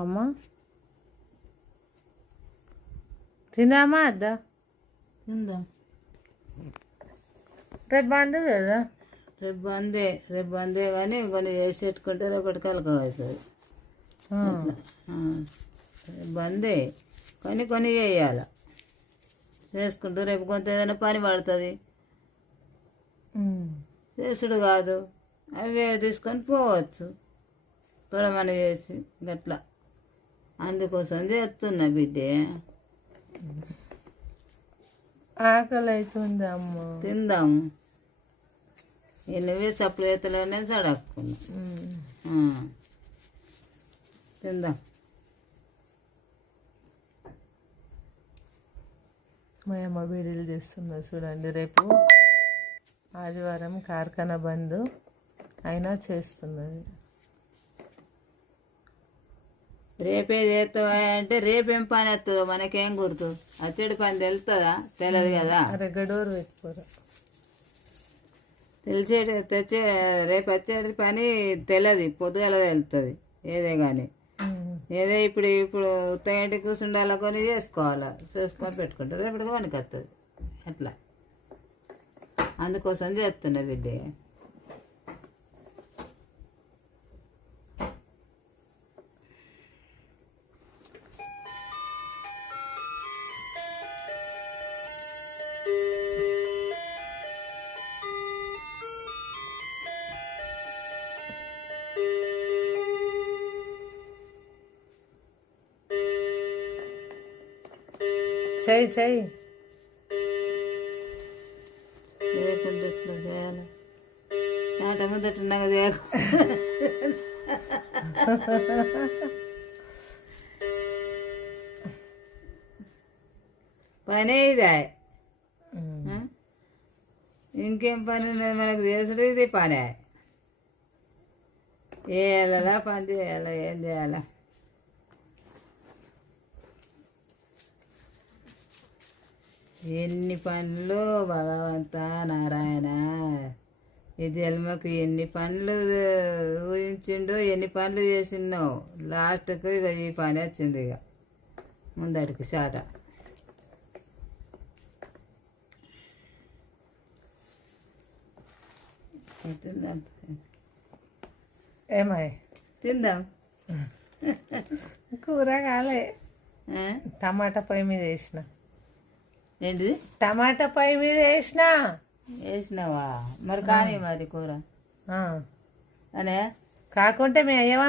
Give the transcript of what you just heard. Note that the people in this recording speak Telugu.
అమ్మ తిందామా అద్దా తిందాం. రేపు బంద్ కదా. రేపు బందే కానీ కొన్ని చేసి పెట్టుకుంటే రేపటి కలక అవుతుంది. రేపు బందే కొన్ని చేయాలి. చేసుకుంటూ రేపు కొంత ఏదైనా పని పడుతుంది. చేసుడు కాదు, అవే తీసుకొని పోవచ్చు తొడమని చేసి గట్లా. అందుకోసం చేస్తున్నా బిడ్డే. ఆకలి అవుతుంది అమ్మ. తిందాము. ఎన్నవే చప్పుడు ఎత్తలోనే చడక్కున్నా. తిందాం. మా అమ్మ వీడియోలు చేస్తున్నా చూడండి. రేపు ఆదివారం కార్ఖానా బంద్ అయినా చేస్తున్నది. రేపే చేస్తావా అంటే రేపేం పని వస్తుందో మనకేం గుర్తు. వచ్చేటి పని తెలుస్తుందా? తెలియదు కదా. గడోరు పెట్టుకోరా. రేపు వచ్చేది పని తెలియదు, పొద్దుగల తెలుస్తుంది ఏదే కానీ. ఏదో ఇప్పుడు ఉత్తగంటి కూర్చుండాల కొని చేసుకొని పెట్టుకుంటారు. రేపటికి పనికి వస్తుంది అట్లా. అందుకోసం చేస్తున్నా బిడ్డే. చెయ్యి లేకుంటే ఎట్లా చేయాలి? నాట ముద్దట్టున్నాక చేయకు. పనే ఇదే. ఇంకేం పని మనకు చేసుడు ఇది పనే. చేయాలా పని చేయాలా, ఏం చేయాలా? ఎన్ని పనులు భగవంత నారాయణ, ఈ జన్మకు ఎన్ని పనులు ఊహించిండో, ఎన్ని పనులు చేసినో. లాస్ట్కు ఇక ఈ పని వచ్చింది. ఇక ముందటికి చాట. తిందాం. ఏమాయ్ తిందాం. కూర కాలే. టమాటా పొయ్యి మీద వేసిన. ఏంటిది? టమాటా పొయ్యి మీద వేసినావా? మరి కానీ మరి కూర అనే కాకుంటే మీ అయ్యవా